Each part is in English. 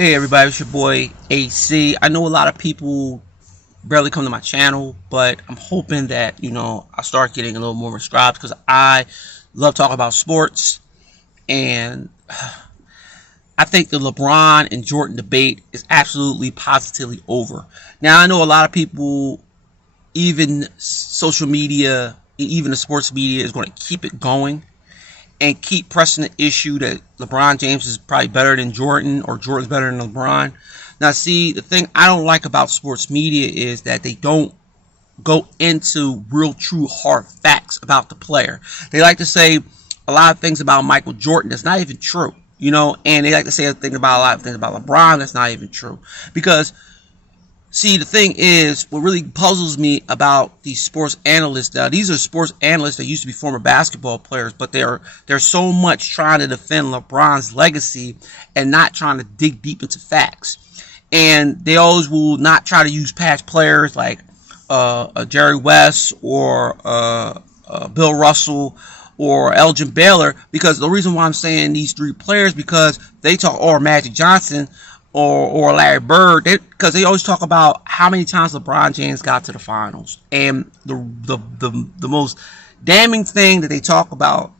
Hey everybody, it's your boy AC. I know a lot of people barely come to my channel, but I'm hoping that, I start getting a little more subscribed because I love talking about sports, and I think the LeBron and Jordan debate is absolutely positively over. Now, I know a lot of people, even social media, even the sports media, is going to keep it going and keep pressing the issue that LeBron James is probably better than Jordan or Jordan's better than LeBron. Now, see, the thing I don't like about sports media is that they don't go into real, true, hard facts about the player. They like to say a lot of things about Michael Jordan that's not even true, and they like to say a lot of things about LeBron that's not even true. Because see, the thing is, what really puzzles me about these sports analysts now, these are sports analysts that used to be former basketball players, but they're so much trying to defend LeBron's legacy and not trying to dig deep into facts. And they always will not try to use past players like Jerry West or Bill Russell or Elgin Baylor, because the reason why I'm saying these three players, because they talk, or Magic Johnson, or Larry Bird, because they always talk about how many times LeBron James got to the finals. And the most damning thing that they talk about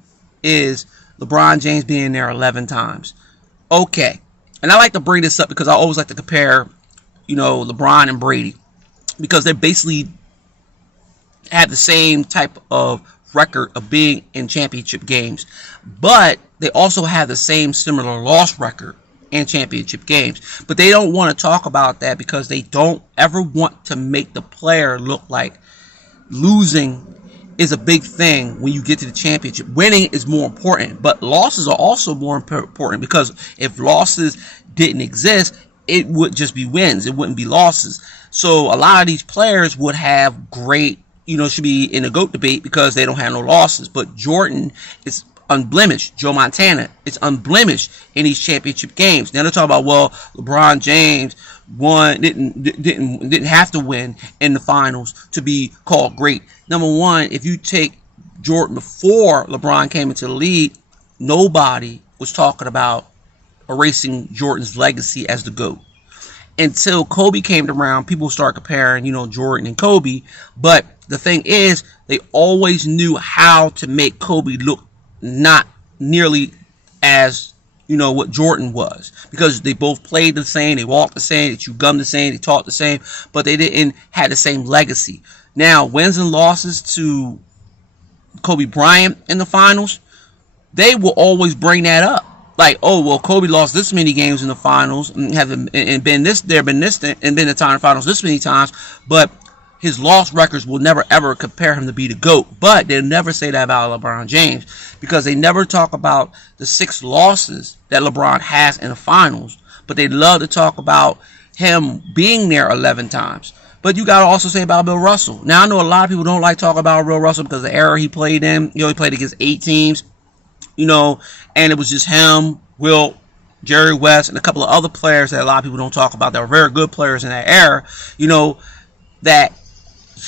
is LeBron James being there 11 times. Okay. And I like to bring this up because I always like to compare, LeBron and Brady, because they basically have the same type of record of being in championship games, but they also have the same similar loss record and championship games. But they don't want to talk about that because they don't ever want to make the player look like losing is a big thing when you get to the championship. Winning is more important, but losses are also more important, because if losses didn't exist, it would just be wins. It wouldn't be losses. So a lot of these players would have great, should be in the GOAT debate because they don't have no losses. But Jordan is unblemished. Joe Montana is unblemished in these championship games. Now they're talking about, well, LeBron James didn't have to win in the finals to be called great. Number one, if you take Jordan before LeBron came into the league, nobody was talking about erasing Jordan's legacy as the GOAT. Until Kobe came around, people start comparing, Jordan and Kobe. But the thing is, they always knew how to make Kobe look not nearly as, what Jordan was, because they both played the same, they walked the same, they chewed gum the same, they talked the same, but they didn't have the same legacy. Now, wins and losses to Kobe Bryant in the finals, they will always bring that up. Like, oh, well, Kobe lost this many games in the finals and been to the time finals this many times, but his loss records will never ever compare him to be the GOAT. But they'll never say that about LeBron James, because they never talk about the 6 losses that LeBron has in the finals, but they love to talk about him being there 11 times. But you got to also say about Bill Russell. Now, I know a lot of people don't like talking about Bill Russell because of the era he played in. He played against 8 teams, and it was just him, Wilt, Jerry West, and a couple of other players that a lot of people don't talk about that were very good players in that era, that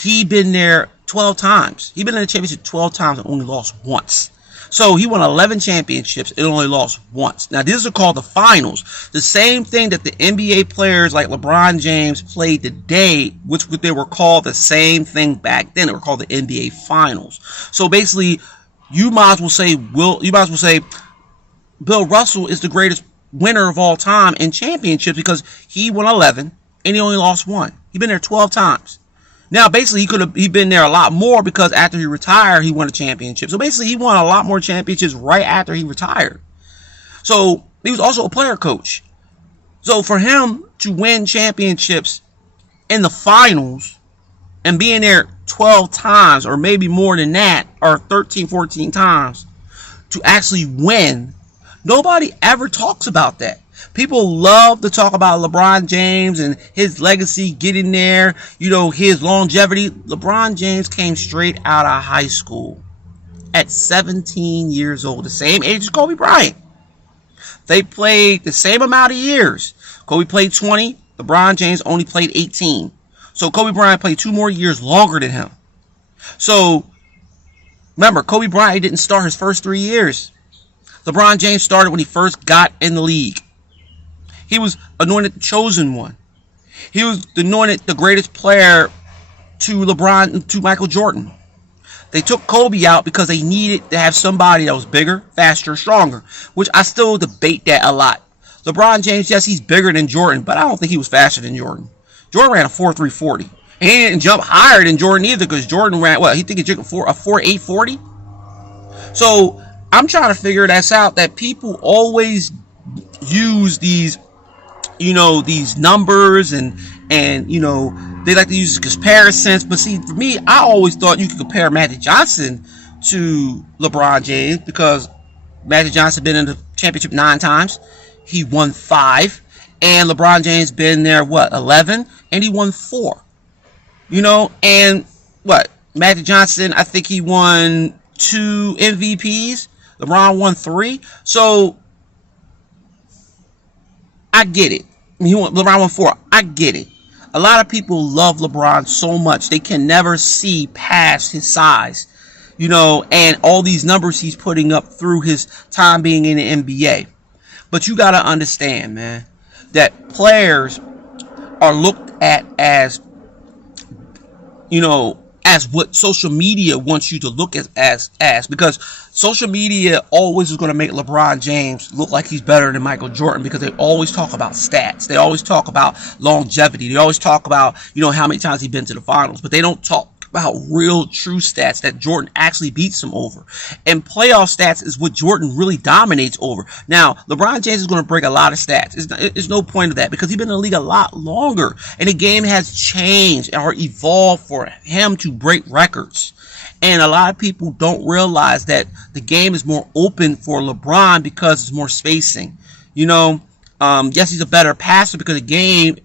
he been there 12 times. He been in the championship 12 times and only lost once. So he won 11 championships and only lost once. Now, these are called the finals. The same thing that the NBA players like LeBron James played today, which they were called the same thing back then. They were called the NBA finals. So basically, you might as well say Bill Russell is the greatest winner of all time in championships, because he won 11 and he only lost 1. He been there 12 times. Now, basically, he been there a lot more, because after he retired, he won a championship. So basically, he won a lot more championships right after he retired. So he was also a player coach. So for him to win championships in the finals and being there 12 times, or maybe more than that, or 13, 14 times, to actually win, nobody ever talks about that. People love to talk about LeBron James and his legacy getting there, his longevity. LeBron James came straight out of high school at 17 years old, the same age as Kobe Bryant. They played the same amount of years. Kobe played 20, LeBron James only played 18. So Kobe Bryant played 2 more years longer than him. So remember, Kobe Bryant didn't start his first 3 years. LeBron James started when he first got in the league. He was anointed the chosen one. He was anointed the greatest player to LeBron, to Michael Jordan. They took Kobe out because they needed to have somebody that was bigger, faster, stronger, which I still debate that a lot. LeBron James, yes, he's bigger than Jordan, but I don't think he was faster than Jordan. Jordan ran a 4.340. And he didn't jump higher than Jordan either, because Jordan ran, what, he think he jumped a 4.840? So I'm trying to figure that out, that people always use these, these numbers and they like to use comparisons. But see, for me, I always thought you could compare Magic Johnson to LeBron James, because Magic Johnson been in the championship 9 times. He won 5. And LeBron James been there, 11? And he won 4. And what? Magic Johnson, I think he won 2 MVPs. LeBron won 3. So I get it. LeBron won 4. I get it. A lot of people love LeBron so much they can never see past his size, and all these numbers he's putting up through his time being in the NBA. But you got to understand, man, that players are looked at as, as what social media wants you to look at as, because social media always is going to make LeBron James look like he's better than Michael Jordan, because they always talk about stats. They always talk about longevity. They always talk about, how many times he's been to the finals, but they don't talk about real true stats that Jordan actually beats him over. And playoff stats is what Jordan really dominates over. Now, LeBron James is going to break a lot of stats. There's no point of that, because he's been in the league a lot longer, and the game has changed or evolved for him to break records. And a lot of people don't realize that the game is more open for LeBron because it's more spacing. Yes, he's a better passer because the game,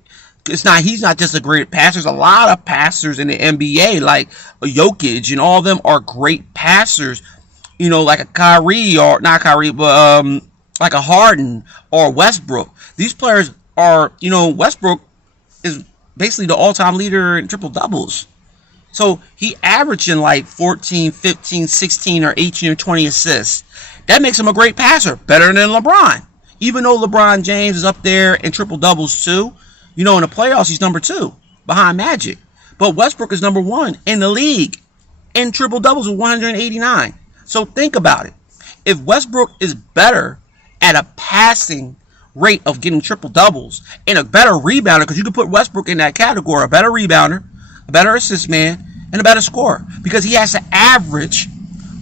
he's not just a great passer. There's a lot of passers in the NBA, like Jokic, and all of them are great passers, like a Kyrie, or not Kyrie, but like a Harden or Westbrook. These players are, Westbrook is basically the all-time leader in triple doubles. So he averaging like 14, 15, 16, or 18 or 20 assists. That makes him a great passer, better than LeBron. Even though LeBron James is up there in triple doubles too, in the playoffs he's number 2 behind Magic. But Westbrook is number 1 in the league in triple doubles with 189. So think about it. If Westbrook is better at a passing rate of getting triple doubles and a better rebounder, because you can put Westbrook in that category, a better rebounder, a better assist man, and a better scorer, because he has to average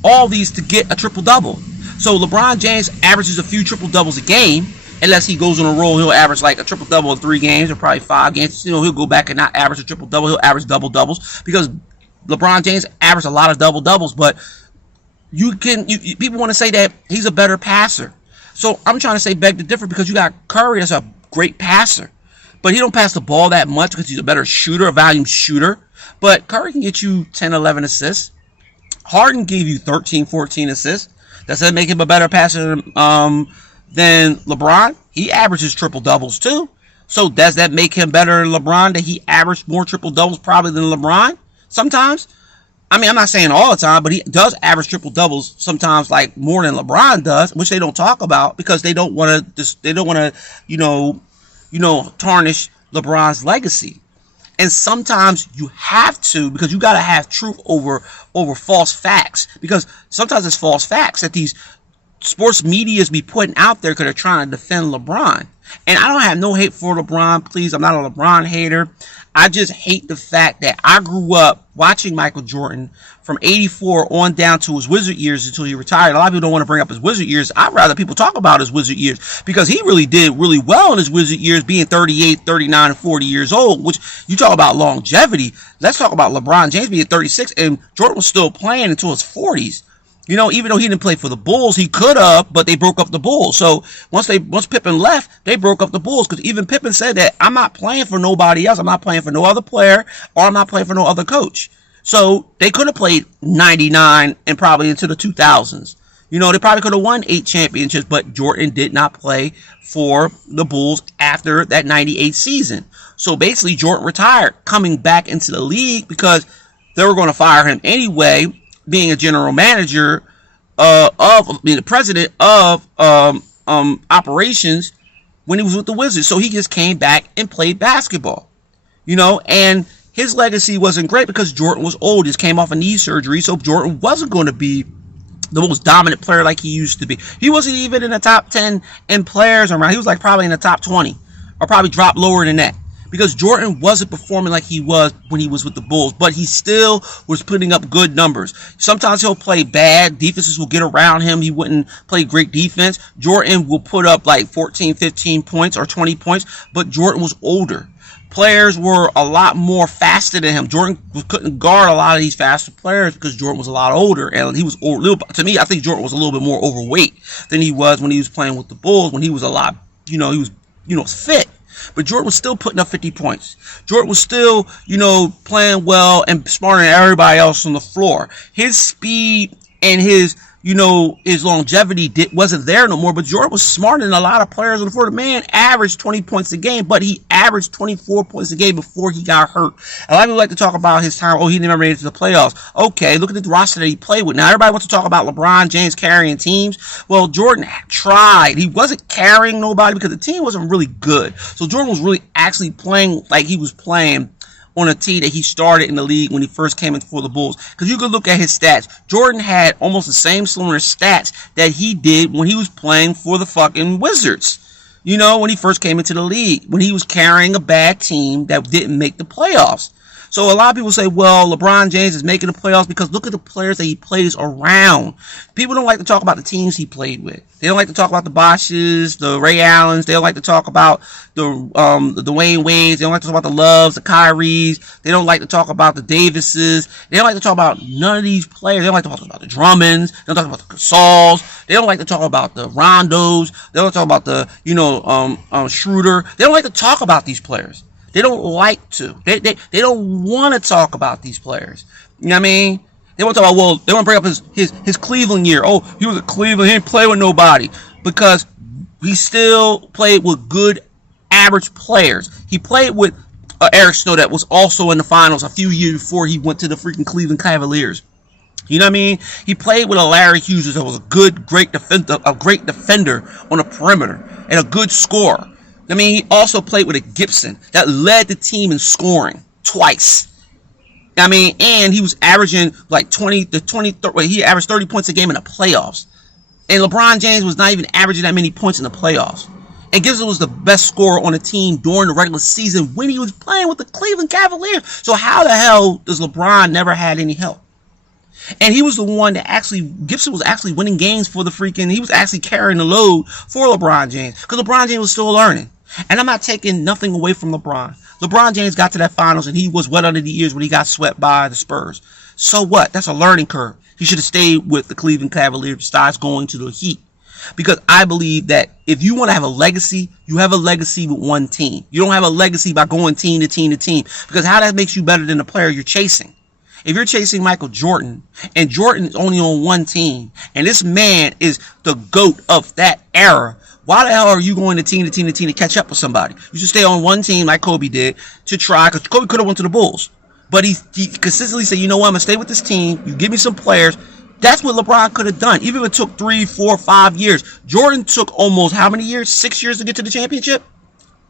all these to get a triple double. So LeBron James averages a few triple doubles a game. Unless he goes on a roll, he'll average like a triple double in 3 games or probably 5 games. He'll go back and not average a triple double. He'll average double doubles, because LeBron James averaged a lot of double doubles. But people want to say that he's a better passer. So I'm trying to say beg to differ, because you got Curry that's a great passer, but he don't pass the ball that much because he's a better shooter, a volume shooter. But Curry can get you 10, 11 assists. Harden gave you 13, 14 assists. Does that make him a better passer than LeBron? He averages triple doubles too. So does that make him better than LeBron, that he averaged more triple doubles probably than LeBron sometimes? I mean, I'm not saying all the time, but he does average triple doubles sometimes, like more than LeBron does, which they don't talk about because they don't want to, tarnish LeBron's legacy. And sometimes you have to, because you got to have truth over false facts, because sometimes it's false facts that these sports medias be putting out there because they're trying to defend LeBron. And I don't have no hate for LeBron, please. I'm not a LeBron hater. I just hate the fact that I grew up watching Michael Jordan from 84 on down to his Wizard years until he retired. A lot of people don't want to bring up his Wizard years. I'd rather people talk about his Wizard years, because he really did really well in his Wizard years, being 38, 39, and 40 years old, which you talk about longevity. Let's talk about LeBron James being 36, and Jordan was still playing until his 40s. Even though he didn't play for the Bulls, he could have, but they broke up the Bulls. So once Pippen left, they broke up the Bulls, because even Pippen said that I'm not playing for nobody else. I'm not playing for no other player, or I'm not playing for no other coach. So they could have played 99 and probably into the 2000s. They probably could have won 8 championships, but Jordan did not play for the Bulls after that 98 season. So basically Jordan retired, coming back into the league because they were going to fire him anyway, being a general being the president of operations, when he was with the Wizards. So he just came back and played basketball, and his legacy wasn't great because Jordan was old. He just came off a knee surgery, so Jordan wasn't going to be the most dominant player like he used to be. He wasn't even in the top 10 in players around. He was like probably in the top 20 or probably dropped lower than that because Jordan wasn't performing like he was when he was with the Bulls, but he still was putting up good numbers. Sometimes he'll play bad. Defenses will get around him. He wouldn't play great defense. Jordan will put up like 14, 15 points or 20 points, but Jordan was older. Players were a lot more faster than him. Jordan couldn't guard a lot of these faster players because Jordan was a lot older, and he was to me, I think Jordan was a little bit more overweight than he was when he was playing with the Bulls. When he was a lot, he was fit, but Jordan was still putting up 50 points. Jordan was still, playing well and smarter than everybody else on the floor. His speed and his longevity wasn't there no more, but Jordan was smarter than a lot of players on the floor. The man averaged 20 points a game, but he averaged 24 points a game before he got hurt. A lot of people like to talk about his time. Oh, he never made it to the playoffs. Okay, look at the roster that he played with. Now, everybody wants to talk about LeBron James carrying teams. Well, Jordan tried. He wasn't carrying nobody because the team wasn't really good. So Jordan was really actually playing like he was playing on a team that he started in the league when he first came in for the Bulls. Because you could look at his stats. Jordan had almost the same similar stats that he did when he was playing for the fucking Wizards. When he first came into the league. When he was carrying a bad team that didn't make the playoffs. So a lot of people say, well, LeBron James is making the playoffs because look at the players that he plays around. People don't like to talk about the teams he played with. They don't like to talk about the Bosches, the Ray Allens. They don't like to talk about the Dwayne Wades. They don't like to talk about the Loves, the Kyries. They don't like to talk about the Davises. They don't like to talk about none of these players. They don't like to talk about the Drummonds. They don't talk about the Gasols. They don't like to talk about the Rondos. They don't talk about the, Schroeder. They don't like to talk about these players. They don't like to. They don't want to talk about these players. You know what I mean? They want to talk about, well, they want to bring up his Cleveland year. Oh, he was at Cleveland. He didn't play with nobody. Because he still played with good average players. He played with Eric Snow that was also in the finals a few years before he went to the freaking Cleveland Cavaliers. You know what I mean? He played with a Larry Hughes that was a great defender on the perimeter and a good scorer. I mean, he also played with a Gibson that led the team in scoring twice. I mean, and he was averaging like 20 to 20. He averaged 30 points a game in the playoffs. And LeBron James was not even averaging that many points in the playoffs. And Gibson was the best scorer on the team during the regular season when he was playing with the Cleveland Cavaliers. So how the hell does LeBron never had any help? And he was the one that Gibson was actually winning games for the he was actually carrying the load for LeBron James. Because LeBron James was still learning. And I'm not taking nothing away from LeBron. LeBron James got to that finals and he was wet under the ears when he got swept by the Spurs. So what? That's a learning curve. He should have stayed with the Cleveland Cavaliers besides going to the Heat. Because I believe that if you want to have a legacy, you have a legacy with one team. You don't have a legacy by going team to team to team. Because how that makes you better than the player you're chasing. If you're chasing Michael Jordan, and Jordan is only on one team, and this man is the GOAT of that era, why the hell are you going to team to catch up with somebody? You should stay on one team like Kobe did to try, because Kobe could have went to the Bulls. But he consistently said, you know what, I'm going to stay with this team. You give me some players. That's what LeBron could have done. Even if it took 3, 4, 5 years. Jordan took almost how many years? 6 years to get to the championship?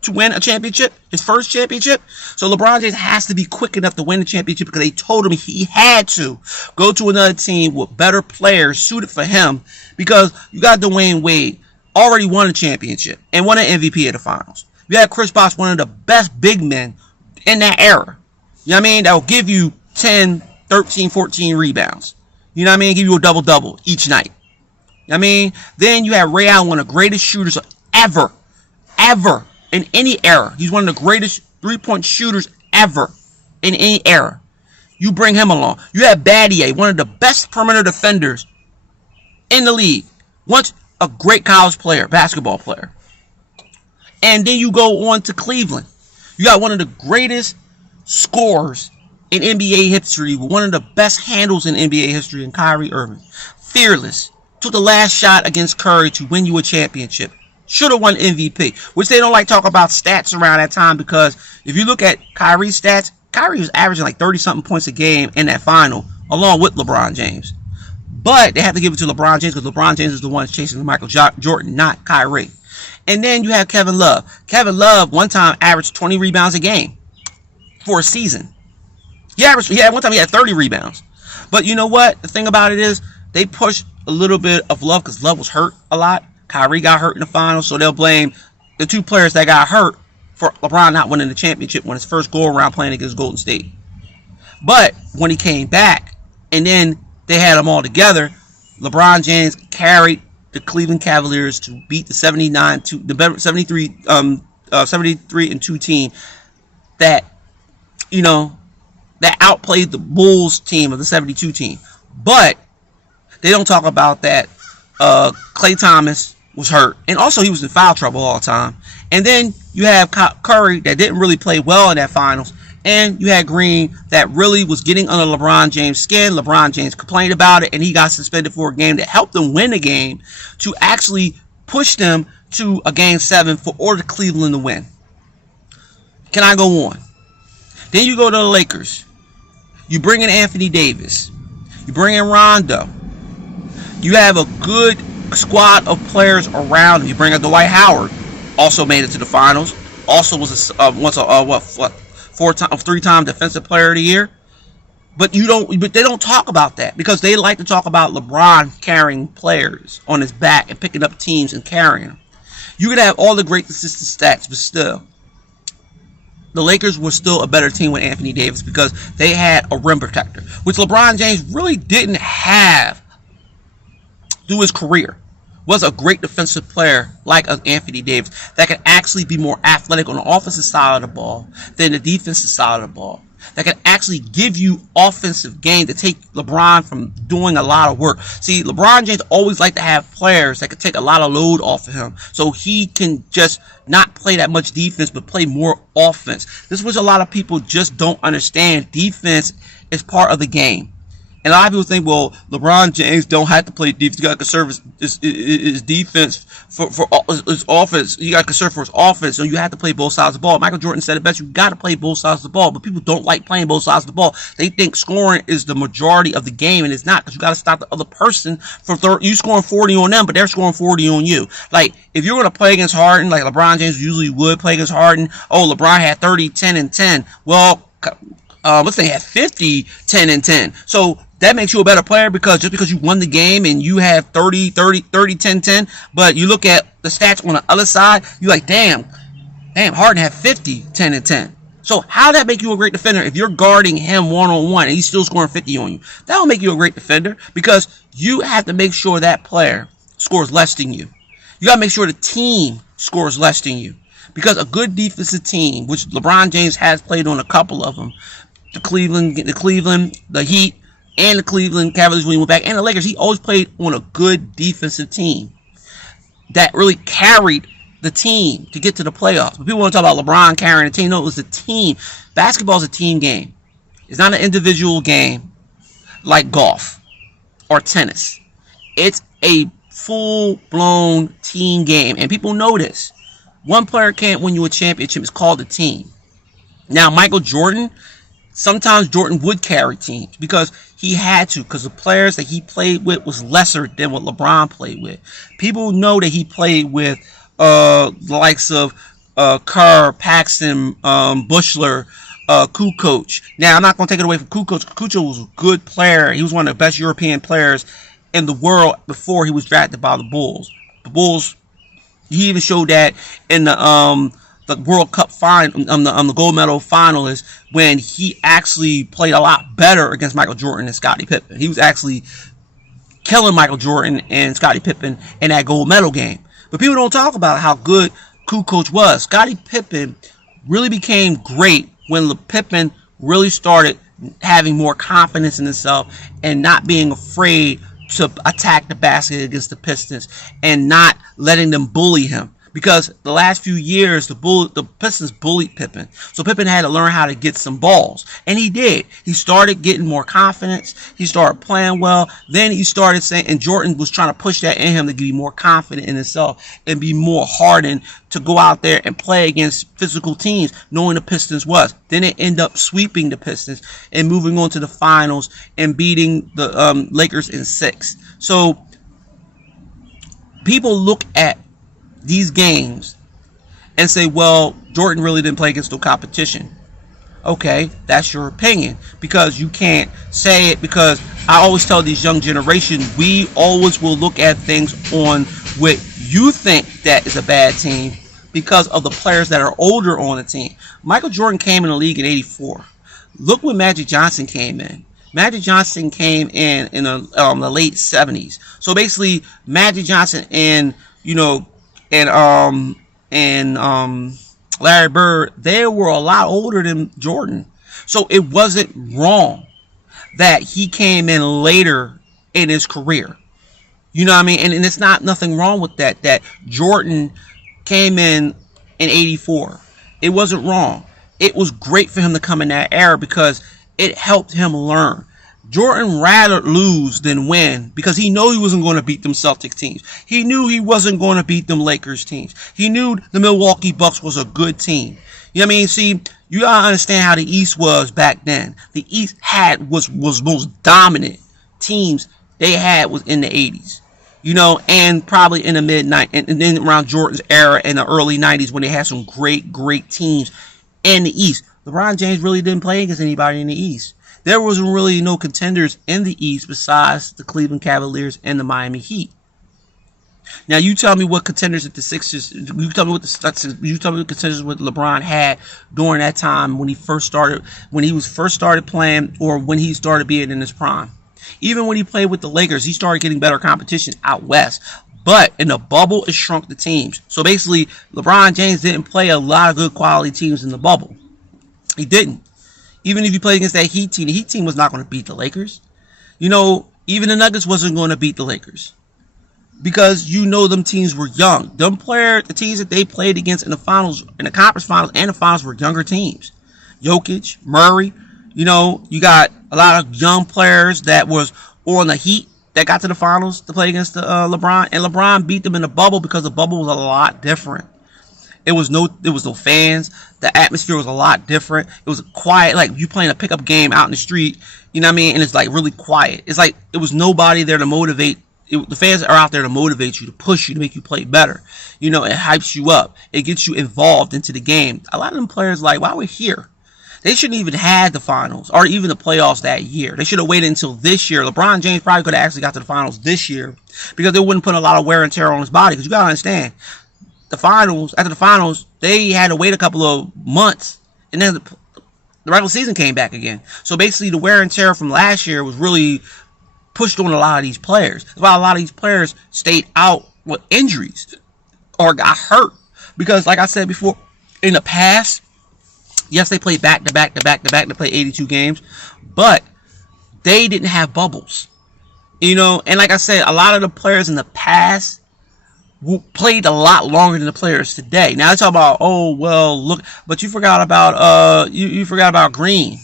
To win a championship, his first championship. So LeBron James has to be quick enough to win the championship because they told him he had to go to another team with better players suited for him, because you got Dwayne Wade, already won a championship and won an MVP at the finals. You had Chris Bosh, one of the best big men in that era. You know what I mean? That will give you 10, 13, 14 rebounds. You know what I mean? Give you a double-double each night. You know what I mean? Then you have Ray Allen, one of the greatest shooters ever. In any era. He's one of the greatest three-point shooters ever in any era. You bring him along. You have Battier, one of the best perimeter defenders in the league. Once a great college player, basketball player. And then you go on to Cleveland. You got one of the greatest scorers in NBA history, with one of the best handles in NBA history in Kyrie Irving. Fearless. Took the last shot against Curry to win you a championship. Should have won MVP, which they don't like talk about stats around that time, because if you look at Kyrie's stats, Kyrie was averaging like 30-something points a game in that final, along with LeBron James. But they have to give it to LeBron James because LeBron James is the one chasing Michael Jordan, not Kyrie. And then you have Kevin Love. Kevin Love one time averaged 20 rebounds a game for a season. One time he had 30 rebounds. But you know what? The thing about it is they pushed a little bit of Love because Love was hurt a lot. Kyrie got hurt in the finals, so they'll blame the two players that got hurt for LeBron not winning the championship when his first go-around playing against Golden State. But when he came back, and then they had them all together, LeBron James carried the Cleveland Cavaliers to beat the 73-2 team that, that outplayed the Bulls team of the 72 team. But they don't talk about that Klay Thomas was hurt, and also he was in foul trouble all the time. And then you have Curry that didn't really play well in that finals, and you had Green that really was getting under LeBron James' skin. LeBron James complained about it, and he got suspended for a game that helped them win the game to actually push them to a Game 7 for order Cleveland to win. Can I go on? Then you go to the Lakers. You bring in Anthony Davis. You bring in Rondo. You have a good squad of players around him. You bring in Dwight Howard, also made it to the finals. Also was a three-time Defensive Player of the Year. But they don't talk about that because they like to talk about LeBron carrying players on his back and picking up teams and carrying them. You could have all the great consistent stats, but still, the Lakers were still a better team with Anthony Davis because they had a rim protector, which LeBron James really didn't have through his career. Was a great defensive player like Anthony Davis that could actually be more athletic on the offensive side of the ball than the defensive side of the ball. That can actually give you offensive game to take LeBron from doing a lot of work. See, LeBron James always liked to have players that could take a lot of load off of him so he can just not play that much defense but play more offense. This is what a lot of people just don't understand. Defense is part of the game. And a lot of people think, well, LeBron James don't have to play defense. He got to conserve his defense for his offense. He got to conserve for his offense. So you have to play both sides of the ball. Michael Jordan said it best. You got to play both sides of the ball. But people don't like playing both sides of the ball. They think scoring is the majority of the game, and it's not, because you got to stop the other person from you scoring 40 on them, but they're scoring 40 on you. Like, if you're going to play against Harden, like LeBron James usually would play against Harden, oh, LeBron had 30, 10, and 10. Well, let's say he had 50, 10, and 10. So that makes you a better player because just because you won the game and you have 30, 10, 10, but you look at the stats on the other side, you're like, damn, Harden had 50, 10, and 10. So how that make you a great defender if you're guarding him one-on-one and he's still scoring 50 on you? That will make you a great defender because you have to make sure that player scores less than you. You got to make sure the team scores less than you. Because a good defensive team, which LeBron James has played on a couple of them, the Cleveland, the Heat, and the Cleveland Cavaliers when he went back, and the Lakers, he always played on a good defensive team that really carried the team to get to the playoffs. But people want to talk about LeBron carrying the team. No, it was the team. Basketball is a team game. It's not an individual game like golf or tennis. It's a full-blown team game, and people know this. One player can't win you a championship. It's called a team. Now, Michael Jordan, sometimes Jordan would carry teams because he had to, because the players that he played with was lesser than what LeBron played with. People know that he played with the likes of Kerr, Paxson, Bushler, Kukoc. Now, I'm not going to take it away from Kukoc. Kukoc was a good player. He was one of the best European players in the world before he was drafted by the Bulls. The Bulls, he even showed that in the World Cup final, the gold medal finalist, when he actually played a lot better against Michael Jordan and Scottie Pippen. He was actually killing Michael Jordan and Scottie Pippen in that gold medal game. But people don't talk about how good Kukoc was. Scottie Pippen really became great when Pippen really started having more confidence in himself and not being afraid to attack the basket against the Pistons and not letting them bully him. Because the last few years, the Pistons bullied Pippen. So Pippen had to learn how to get some balls. And he did. He started getting more confidence. He started playing well. Then he started saying, and Jordan was trying to push that in him to be more confident in himself and be more hardened to go out there and play against physical teams, knowing the Pistons was. Then they end up sweeping the Pistons and moving on to the finals and beating the Lakers in 6. So people look at these games and say, well, Jordan really didn't play against no competition. Okay, that's your opinion, because you can't say it, because I always tell these young generation, we always will look at things on what you think that is a bad team because of the players that are older on the team. Michael Jordan came in the league in '84. Look when Magic Johnson came in. Magic Johnson came in the late '70s. So basically, Magic Johnson and and Larry Bird, they were a lot older than Jordan. So it wasn't wrong that he came in later in his career. You know what I mean? And it's not nothing wrong with that. That Jordan came in '84. It wasn't wrong. It was great for him to come in that era because it helped him learn. Jordan rather lose than win because he knew he wasn't going to beat them Celtics teams. He knew he wasn't going to beat them Lakers teams. He knew the Milwaukee Bucks was a good team. You know what I mean? See, you gotta understand how the East was back then. The East was most dominant teams they had was in the '80s. And probably in the mid-90s, and then around Jordan's era in the early '90s when they had some great teams in the East. LeBron James really didn't play against anybody in the East. There wasn't really no contenders in the East besides the Cleveland Cavaliers and the Miami Heat. Now you tell me what contenders at the Sixers. You tell me what contenders what LeBron had during that time when he was first started playing, or when he started being in his prime. Even when he played with the Lakers, he started getting better competition out west. But in the bubble, it shrunk the teams. So basically, LeBron James didn't play a lot of good quality teams in the bubble. He didn't. Even if you played against that Heat team, the Heat team was not going to beat the Lakers. Even the Nuggets wasn't going to beat the Lakers. Because them teams were young. The teams that they played against in the finals, in the conference finals and the finals, were younger teams. Jokic, Murray, you got a lot of young players that was on the Heat that got to the finals to play against LeBron. And LeBron beat them in the bubble because the bubble was a lot different. There was no fans. The atmosphere was a lot different. It was quiet, like you playing a pickup game out in the street. You know what I mean? And it's like really quiet. It's like it was nobody there to motivate. The fans are out there to motivate you, to push you, to make you play better. It hypes you up. It gets you involved into the game. A lot of them players while we're here, they shouldn't even had the finals or even the playoffs that year. They should have waited until this year. LeBron James probably could have actually got to the finals this year because they wouldn't put a lot of wear and tear on his body. Because you gotta understand, after the finals, they had to wait a couple of months, and then the regular season came back again. So basically, the wear and tear from last year was really pushed on a lot of these players. That's why a lot of these players stayed out with injuries or got hurt. Because, like I said before, in the past, yes, they played back to back to play 82 games, but they didn't have bubbles. And like I said, a lot of the players in the past played a lot longer than the players today. Now they talk about, but you forgot about you forgot about Green.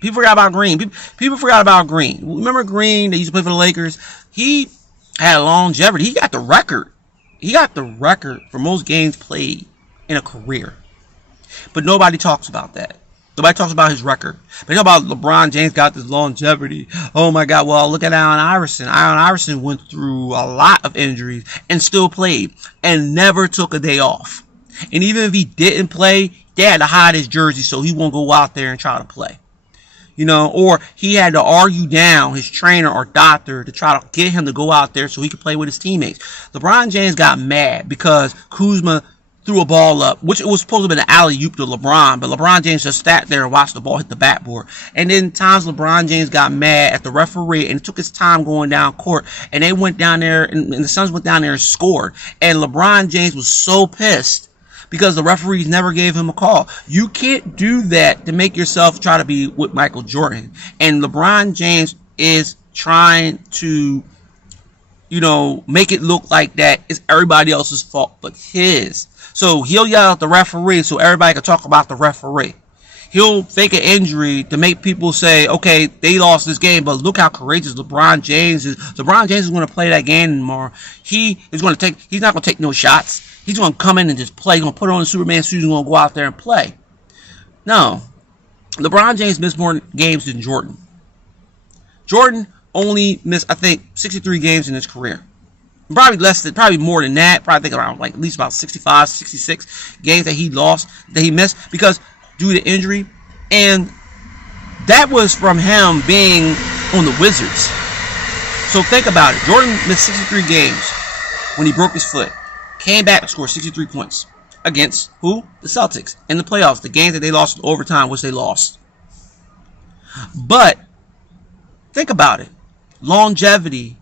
People forgot about Green. People forgot about Green. Remember Green? They used to play for the Lakers. He had longevity. He got the record. He got the record for most games played in a career. But nobody talks about that. Nobody talks about his record. They talk about LeBron James got this longevity. Oh my God. Well, look at Allen Iverson. Allen Iverson went through a lot of injuries and still played and never took a day off. And even if he didn't play, they had to hide his jersey so he won't go out there and try to play. Or he had to argue down his trainer or doctor to try to get him to go out there so he could play with his teammates. LeBron James got mad because Kuzma threw a ball up, which it was supposed to be an alley-oop to LeBron, but LeBron James just sat there and watched the ball hit the backboard. And then times LeBron James got mad at the referee and took his time going down court, and they went down there, and the Suns went down there and scored. And LeBron James was so pissed because the referees never gave him a call. You can't do that to make yourself try to be with Michael Jordan. And LeBron James is trying to, make it look like that is everybody else's fault but his. So he'll yell at the referee so everybody can talk about the referee. He'll fake an injury to make people say, okay, they lost this game, but look how courageous LeBron James is. LeBron James is going to play that game tomorrow. He's not going to take no shots. He's going to come in and just play. He's going to put on the Superman suit. He's going to go out there and play. No. LeBron James missed more games than Jordan. Jordan only missed, I think, 63 games in his career. Probably more than that. Probably think around like at least about 65, 66 games that he lost, that he missed because due to injury. And that was from him being on the Wizards. So think about it. Jordan missed 63 games when he broke his foot. Came back to score 63 points against who? The Celtics in the playoffs. The games that they lost in overtime, which they lost. But think about it. Longevity.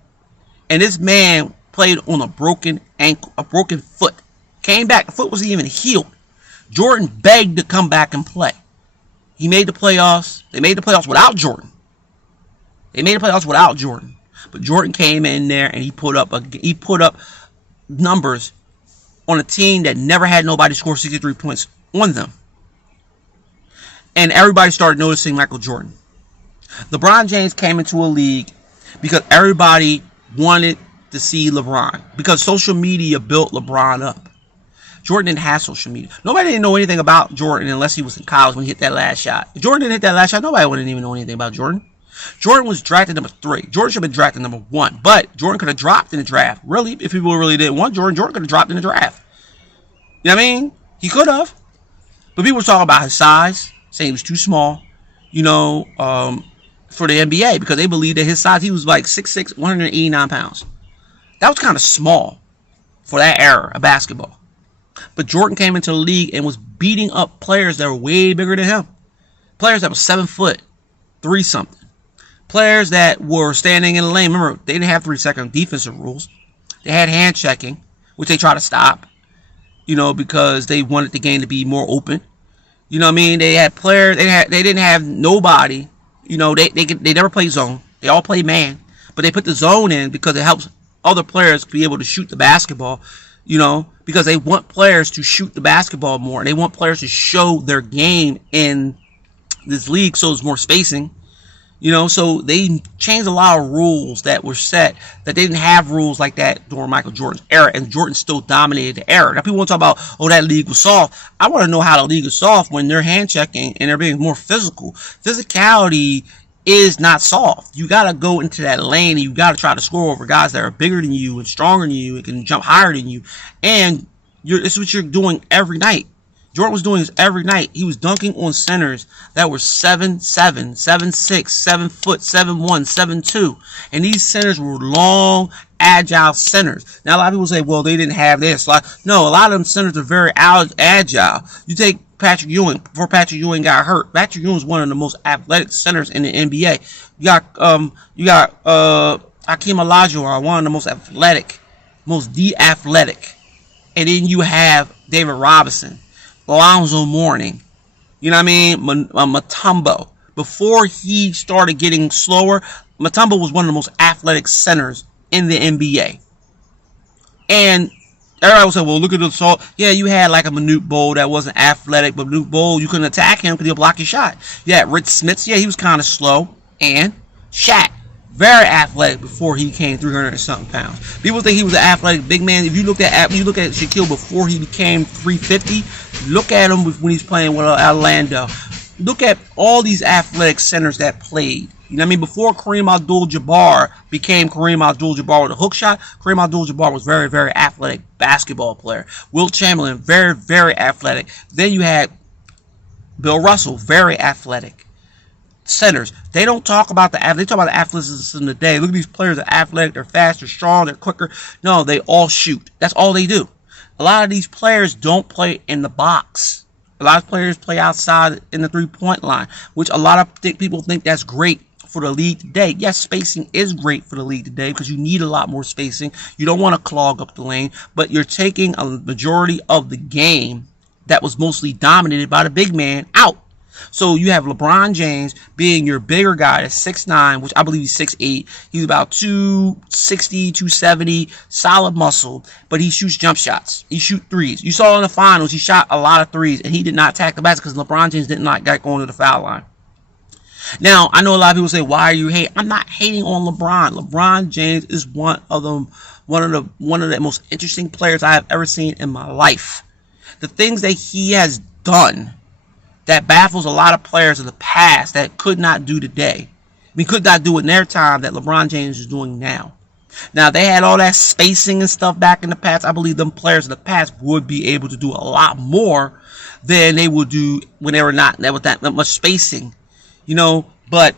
And this man played on a broken ankle, a broken foot. Came back. The foot wasn't even healed. Jordan begged to come back and play. He made the playoffs. They made the playoffs without Jordan. But Jordan came in there and he put up numbers on a team that never had nobody score 63 points on them. And everybody started noticing Michael Jordan. LeBron James came into a league because everybody wanted to see LeBron. Because social media built LeBron up. Jordan didn't have social media. Nobody didn't know anything about Jordan unless he was in college when he hit that last shot. If Jordan didn't hit that last shot, nobody wouldn't even know anything about Jordan. Jordan was drafted number 3. Jordan should have been drafted number 1. But Jordan could have dropped in the draft. Really, if people really didn't want Jordan could have dropped in the draft. You know what I mean? He could have. But people were talking about his size, saying he was too small, for the NBA. Because they believed that his size, he was like 6'6", 189 pounds. That was kind of small for that era of basketball. But Jordan came into the league and was beating up players that were way bigger than him. Players that were 7 foot, 3 something. Players that were standing in the lane. Remember, they didn't have 3-second defensive rules. They had hand checking, which they tried to stop, because they wanted the game to be more open. You know what I mean? They had players. They didn't have nobody. They never played zone. They all played man, but they put the zone in because it helps other players be able to shoot the basketball. Because they want players to shoot the basketball more. They want players to show their game in this league, so it's more spacing. So they changed a lot of rules that were set that they didn't have rules like that during Michael Jordan's era, and Jordan still dominated the era. Now people want to talk about, that league was soft. I want to know how the league is soft when they're hand checking and they're being more physical. Physicality is not soft. You got to go into that lane and you got to try to score over guys that are bigger than you and stronger than you and can jump higher than you. And it's what you're doing every night. Jordan was doing this every night. He was dunking on centers that were 7'7", 7'6", 7 foot, 7'1", 7'2". And these centers were long, agile centers. Now, a lot of people say, well, they didn't have this. No, a lot of them centers are very agile. You take Patrick Ewing, before Patrick Ewing got hurt. Patrick Ewing was one of the most athletic centers in the NBA. You got Hakeem Olajuwon, one of the most athletic, most athletic. And then you have David Robinson, Alonzo Mourning, Mutombo. Before he started getting slower, Mutombo was one of the most athletic centers in the NBA. And everybody will say, well, look at the salt. Yeah, you had like a Manute Bol that wasn't athletic, but Manute Bol, you couldn't attack him because he'll block your shot. Yeah, Rich Smits, yeah, he was kind of slow. And Shaq, very athletic before he became 300 and something pounds. People think he was an athletic big man. If you look at Shaquille before he became 350, look at him when he's playing with Orlando. Look at all these athletic centers that played. Before Kareem Abdul-Jabbar became Kareem Abdul-Jabbar with a hook shot, Kareem Abdul-Jabbar was very, very athletic basketball player. Wilt Chamberlain, very, very athletic. Then you had Bill Russell, very athletic. Centers. They don't talk about they talk about the athleticism today. Look at these players, they're athletic, they're fast, they're strong, they're quicker. No, they all shoot. That's all they do. A lot of these players don't play in the box. A lot of players play outside in the 3-point line, which a lot of people think that's great for the league today. Yes, spacing is great for the league today because you need a lot more spacing. You don't want to clog up the lane, but you're taking a majority of the game that was mostly dominated by the big man out. So you have LeBron James being your bigger guy at 6'9", which I believe he's 6'8". He's about 260, 270, solid muscle, but he shoots jump shots. He shoots threes. You saw in the finals, he shot a lot of threes, and he did not attack the basket because LeBron James did not get going to the foul line. Now, I know a lot of people say, why are you hating? I'm not hating on LeBron. LeBron James is one of the most interesting players I have ever seen in my life. The things that he has done that baffles a lot of players of the past that could not do today. Could not do it in their time that LeBron James is doing now. Now, they had all that spacing and stuff back in the past. I believe them players in the past would be able to do a lot more than they would do when they were not with that much spacing, But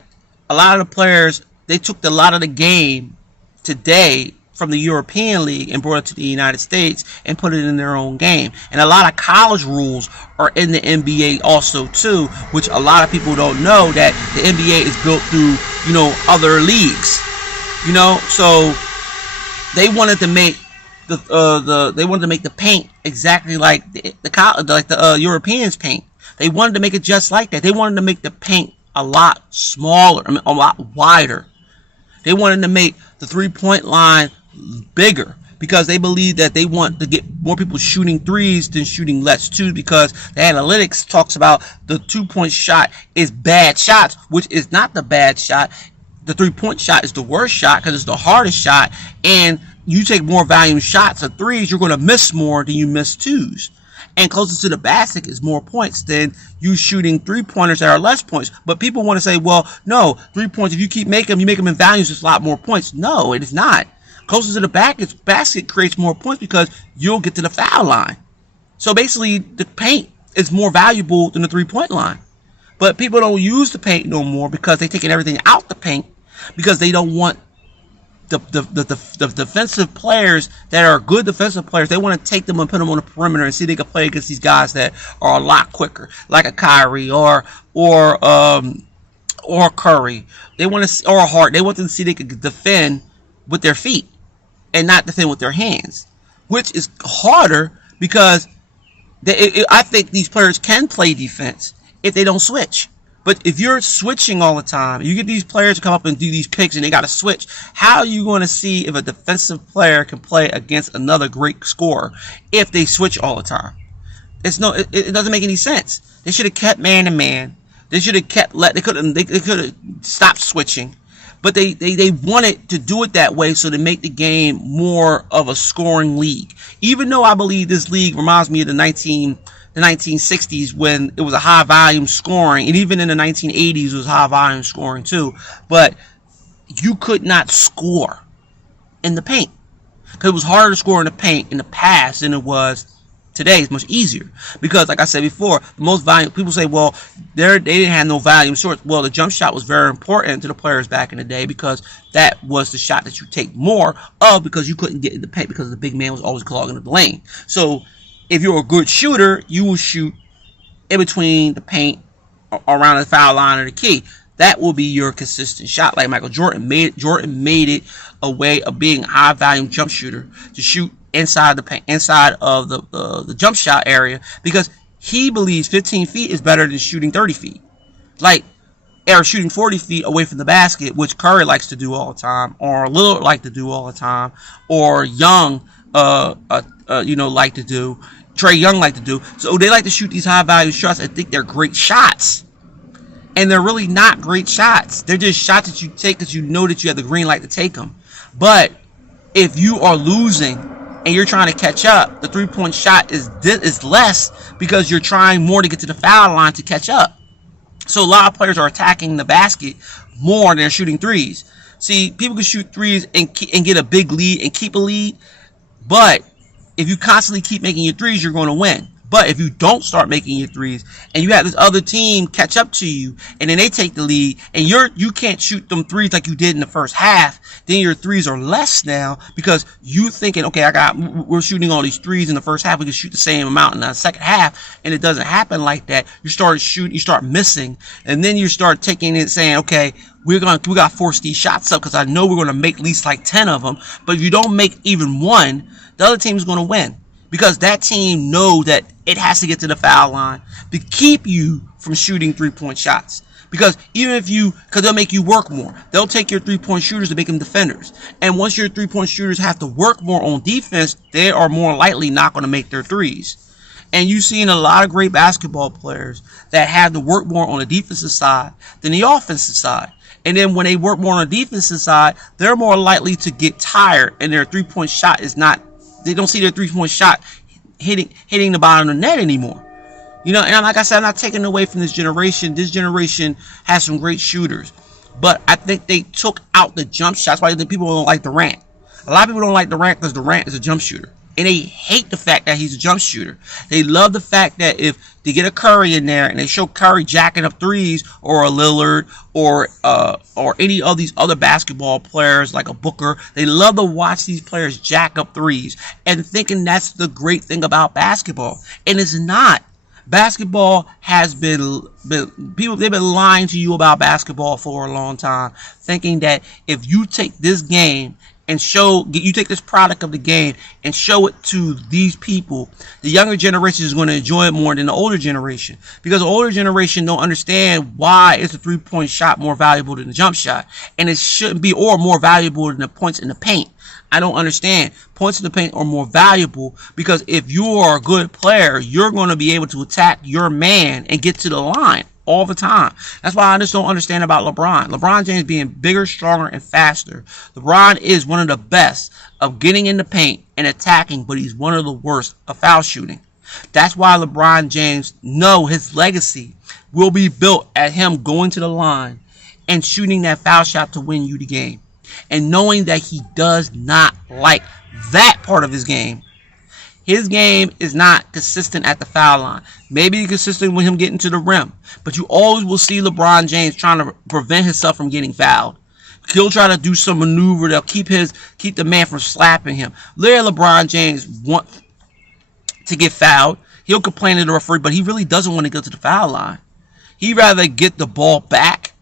a lot of the players, they took a lot of the game today from the European League and brought it to the United States and put it in their own game. And a lot of college rules are in the NBA also too, which a lot of people don't know, that the NBA is built through, other leagues. So they wanted to make the paint exactly like the Europeans paint. They wanted to make it just like that. They wanted to make the paint a lot smaller, a lot wider. They wanted to make the 3-point line bigger because they believe that they want to get more people shooting threes than shooting less twos, because the analytics talks about the 2-point shot is bad shots, which is not the bad shot. The 3-point shot is the worst shot because it's the hardest shot, and you take more volume shots of threes, you're going to miss more than you miss twos. And closer to the basket is more points than you shooting 3-pointers that are less points. But people want to say, well, no, 3 points, if you keep making them, you make them in values, it's a lot more points. No, it is not. Closer to the basket creates more points because you'll get to the foul line. So basically, the paint is more valuable than the 3-point line. But people don't use the paint no more because they're taking everything out the paint because they don't want the defensive players that are good defensive players. They want to take them and put them on the perimeter and see if they can play against these guys that are a lot quicker, like a Kyrie or Curry. They want to, or Hart. They want them to see they can defend with their feet and not defend with their hands, which is harder because I think these players can play defense if they don't switch. But if you're switching all the time, you get these players to come up and do these picks and they got to switch, how are you going to see if a defensive player can play against another great scorer if they switch all the time? It doesn't make any sense. They should have kept man to man. They should have they could have stopped switching. But they wanted to do it that way so to make the game more of a scoring league. Even though I believe this league reminds me of the 1960s when it was a high volume scoring, and even in the 1980s it was high volume scoring too. But you could not score in the paint because it was harder to score in the paint in the past than it was today. It's much easier because, like I said before, the most volume, people say, well, they didn't have no volume shorts. Well, the jump shot was very important to the players back in the day because that was the shot that you take more of because you couldn't get in the paint because the big man was always clogging up the lane. So if you're a good shooter, you will shoot in between the paint, around the foul line or the key. That will be your consistent shot. Like Michael Jordan made it a way of being a high volume jump shooter to shoot inside the paint, inside of the jump shot area, because he believes 15 feet is better than shooting 30 feet. Or shooting 40 feet away from the basket, which Curry likes to do all the time, or Lillard like to do all the time, or Young, like to do. Trae Young like to do. So they like to shoot these high value shots and think they're great shots. And they're really not great shots. They're just shots that you take because you know that you have the green light to take them. But if you are losing and you're trying to catch up, the 3-point shot is less because you're trying more to get to the foul line to catch up. So a lot of players are attacking the basket more than they're shooting threes. See, people can shoot threes and get a big lead and keep a lead, but if you constantly keep making your threes, you're going to win. But if you don't start making your threes and you have this other team catch up to you and then they take the lead and you can't shoot them threes like you did in the first half, then your threes are less now because you thinking, okay, we're shooting all these threes in the first half, we can shoot the same amount in the second half, and it doesn't happen like that. You start shooting, you start missing, and then you start taking it saying, okay, we got to force these shots up because I know we're going to make at least like 10 of them. But if you don't make even one, the other team is going to win because that team knows that it has to get to the foul line to keep you from shooting 3-point shots. Because because they'll make you work more. They'll take your 3-point shooters to make them defenders. And once your 3-point shooters have to work more on defense, they are more likely not going to make their threes. And you've seen a lot of great basketball players that have to work more on the defensive side than the offensive side. And then when they work more on the defensive side, they're more likely to get tired and their 3-point shot they don't see their 3-point shot hitting the bottom of the net anymore. And like I said, I'm not taking away from this generation. This generation has some great shooters. But I think they took out the jump shots. That's why people don't like Durant. A lot of people don't like Durant because Durant is a jump shooter. And they hate the fact that he's a jump shooter. They love the fact that if they get a Curry in there and they show Curry jacking up threes, or a Lillard, or any of these other basketball players like a Booker, they love to watch these players jack up threes and thinking that's the great thing about basketball. And it's not. Basketball has been people, they've been lying to you about basketball for a long time, thinking that if you take this game and you take this product of the game and show it to these people, the younger generation is going to enjoy it more than the older generation, because the older generation don't understand why is the 3-point shot more valuable than the jump shot, and it shouldn't be, or more valuable than the points in the paint. I don't understand. Points in the paint are more valuable because if you are a good player, you're going to be able to attack your man and get to the line all the time. That's why I just don't understand about LeBron. LeBron James being bigger, stronger, and faster. LeBron is one of the best of getting in the paint and attacking, but he's one of the worst of foul shooting. That's why LeBron James knows his legacy will be built at him going to the line and shooting that foul shot to win you the game. And knowing that he does not like that part of his game. His game is not consistent at the foul line. Maybe consistent with him getting to the rim. But you always will see LeBron James trying to prevent himself from getting fouled. He'll try to do some maneuver that'll keep the man from slapping him. Literally, LeBron James wants to get fouled. He'll complain to the referee, but he really doesn't want to go to the foul line. He'd rather get the ball back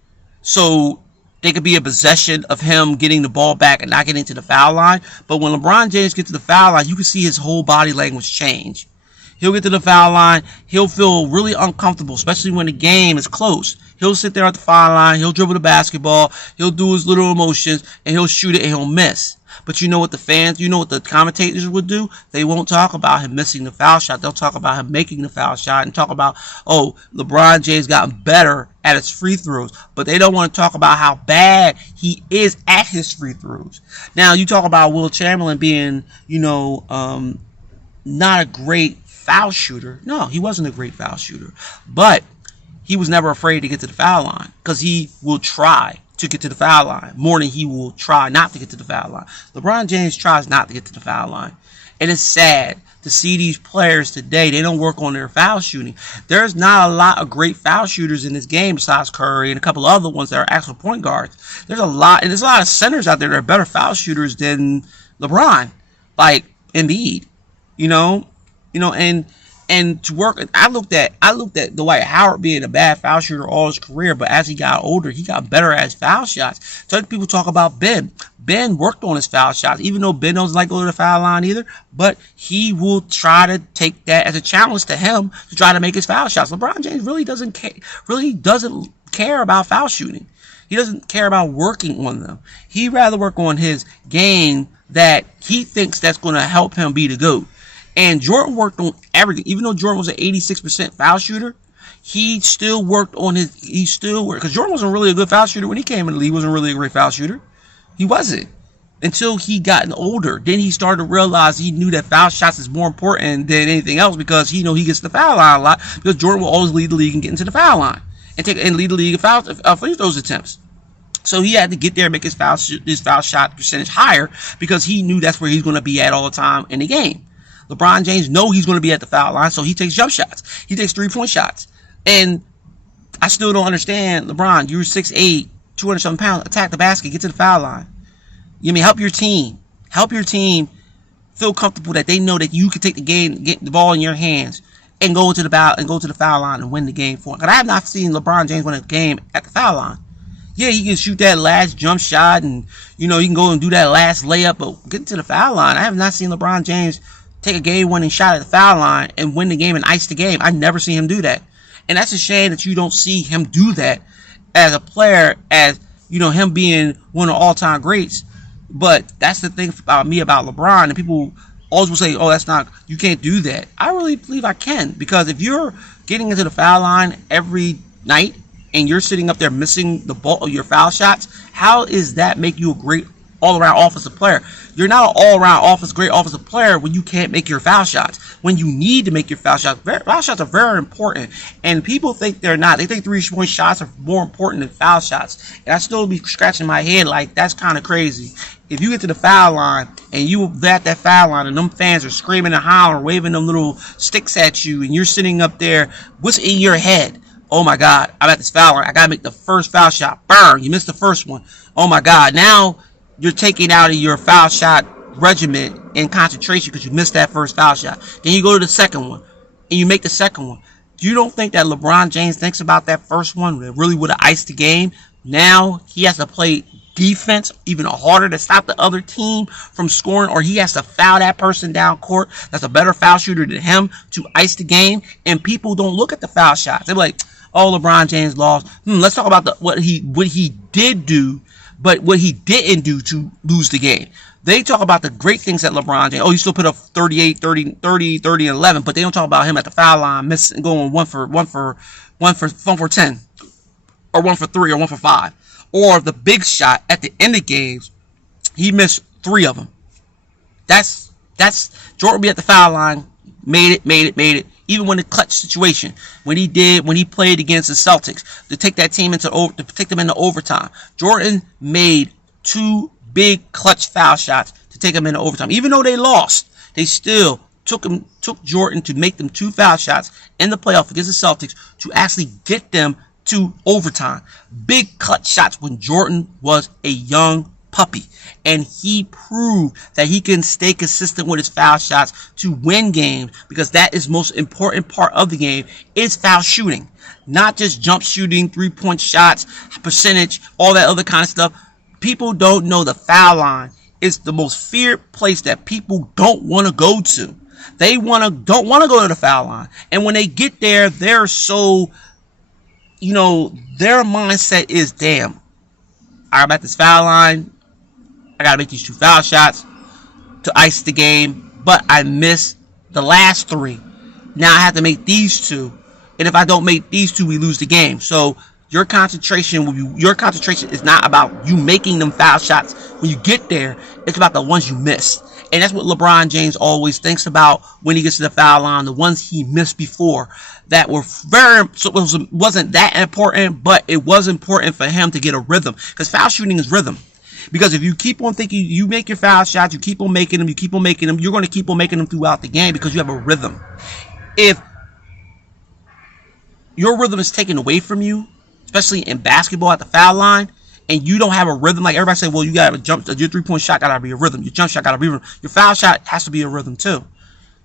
so they could be a possession of him getting the ball back and not getting to the foul line. But when LeBron James gets to the foul line, you can see his whole body language change. He'll get to the foul line. He'll feel really uncomfortable, especially when the game is close. He'll sit there at the foul line. He'll dribble the basketball. He'll do his little emotions, and he'll shoot it, and he'll miss. But you know what the commentators would do? They won't talk about him missing the foul shot. They'll talk about him making the foul shot and talk about, oh, LeBron James gotten better at his free throws. But they don't want to talk about how bad he is at his free throws. Now, you talk about Will Chamberlain being, not a great foul shooter. No, he wasn't a great foul shooter. But he was never afraid to get to the foul line because he will try to get to the foul line more than he will try not to get to the foul line. LeBron James tries not to get to the foul line. And it's sad to see these players today. They don't work on their foul shooting. There's not a lot of great foul shooters in this game besides Curry and a couple other ones that are actual point guards. There's a lot of centers out there that are better foul shooters than LeBron, like Embiid. And to work, I looked at Dwight Howard being a bad foul shooter all his career, but as he got older, he got better at his foul shots. So people talk about Ben. Ben worked on his foul shots, even though Ben doesn't like going to the foul line either, but he will try to take that as a challenge to him to try to make his foul shots. LeBron James really doesn't care about foul shooting. He doesn't care about working on them. He'd rather work on his game that he thinks that's going to help him be the GOAT. And Jordan worked on everything. Even though Jordan was an 86% foul shooter, he still worked on because Jordan wasn't really a good foul shooter when he came in the league. He wasn't really a great foul shooter. He wasn't. Until he got older. Then he started to realize he knew that foul shots is more important than anything else because he gets to the foul line a lot because Jordan will always lead the league in getting to the foul line and lead the league in free throws attempts. So he had to get there and make his foul shot percentage higher because he knew that's where he's going to be at all the time in the game. LeBron James knows he's going to be at the foul line, so he takes jump shots. He takes 3-point shots. And I still don't understand, LeBron, you're 6'8", 200-something pounds, attack the basket, get to the foul line. Help your team. Help your team feel comfortable that they know that you can take the game, get the ball in your hands, and go to the foul line and win the game for him. Because I have not seen LeBron James win a game at the foul line. Yeah, he can shoot that last jump shot, and he can go and do that last layup, but getting to the foul line, I have not seen LeBron James take a game-winning shot at the foul line and win the game and ice the game. I've never seen him do that. And that's a shame that you don't see him do that as a player, as, him being one of the all-time greats. But that's the thing about LeBron, and people always will say, oh, you can't do that. I really believe I can, because if you're getting into the foul line every night and you're sitting up there missing the ball of your foul shots, how is that make you a great all-around offensive player. You're not an all-around great offensive player when you can't make your foul shots. When you need to make your foul shots, foul shots are very important. And people think they're not. They think three-point shots are more important than foul shots. And I still be scratching my head like, that's kind of crazy. If you get to the foul line and you at that foul line and them fans are screaming and hollering, waving them little sticks at you, and you're sitting up there, what's in your head? Oh my God, I'm at this foul line. I gotta make the first foul shot. Burn, you missed the first one. Oh my God, now you're taking out of your foul shot regiment and concentration because you missed that first foul shot. Then you go to the second one and you make the second one. You don't think that LeBron James thinks about that first one that really would have iced the game? Now he has to play defense even harder to stop the other team from scoring, or he has to foul that person down court that's a better foul shooter than him to ice the game. And people don't look at the foul shots. They're like, oh, LeBron James lost. Let's talk about what he did do, but what he didn't do to lose the game. They talk about the great things that LeBron James, he still put up 38, 30, and 11, but they don't talk about him at the foul line missing, going one for 10, or 1 for 3, or 1 for 5. Or the big shot at the end of games, he missed 3 of them. That's Jordan be at the foul line, made it. Even when the clutch situation, when he played against the Celtics to take that team to take them into overtime, Jordan made 2 big clutch foul shots to take them into overtime. Even though they lost, they still took Jordan to make them 2 foul shots in the playoff against the Celtics to actually get them to overtime. Big clutch shots when Jordan was a young puppy. And he proved that he can stay consistent with his foul shots to win games, because that is most important part of the game is foul shooting. Not just jump shooting, 3-point shots, percentage, all that other kind of stuff. People don't know the foul line is the most feared place that people don't want to go to. They don't want to go to the foul line. And when they get there, they're so, their mindset is, damn, I'm at this foul line. I got to make these 2 foul shots to ice the game, but I missed the last 3. Now I have to make these 2. And if I don't make these 2, we lose the game. So your concentration is not about you making them foul shots when you get there. It's about the ones you missed. And that's what LeBron James always thinks about when he gets to the foul line, the ones he missed before that were wasn't that important, but it was important for him to get a rhythm, because foul shooting is rhythm. Because if you keep on thinking, you make your foul shots, you keep on making them, you're going to keep on making them throughout the game because you have a rhythm. If your rhythm is taken away from you, especially in basketball at the foul line, and you don't have a rhythm, like everybody say, well, you got to jump, your 3-point shot got to be a rhythm, your jump shot got to be a rhythm, your foul shot has to be a rhythm too.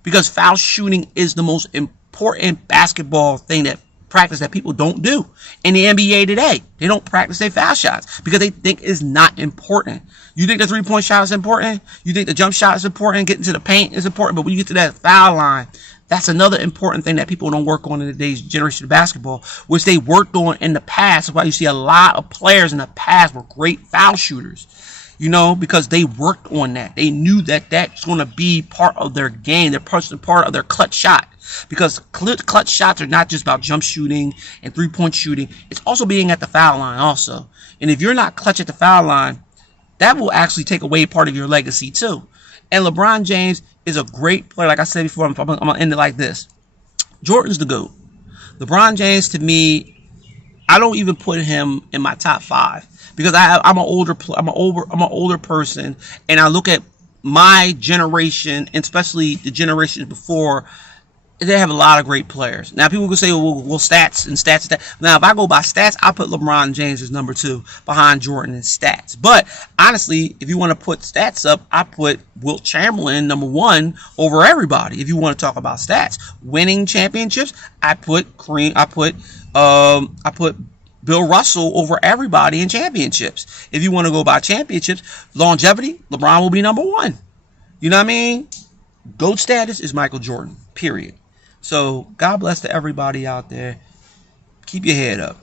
Because foul shooting is the most important basketball thing that practice that people don't do in the NBA today. They don't practice their foul shots because they think it's not important. You think the 3-point shot is important? You think the jump shot is important? Getting to the paint is important, but when you get to that foul line, that's another important thing that people don't work on in today's generation of basketball, which they worked on in the past. That's why you see a lot of players in the past were great foul shooters, because they worked on that. They knew that that's going to be part of their game, part of their clutch shot. Because clutch shots are not just about jump shooting and 3-point shooting. It's also being at the foul line also. And if you're not clutch at the foul line, that will actually take away part of your legacy too. And LeBron James is a great player. Like I said before, I'm going to end it like this. Jordan's the GOAT. LeBron James, to me, I don't even put him in my top 5 because I'm an older person, and I look at my generation, and especially the generations before. They have a lot of great players. Now, people can say, well, stats. Now, if I go by stats, I put LeBron James as number 2 behind Jordan in stats. But honestly, if you want to put stats up, I put Wilt Chamberlain number 1 over everybody. If you want to talk about stats, winning championships, I put Bill Russell over everybody in championships. If you want to go by championships, longevity, LeBron will be number 1. You know what I mean? GOAT status is Michael Jordan, period. So, God bless to everybody out there. Keep your head up.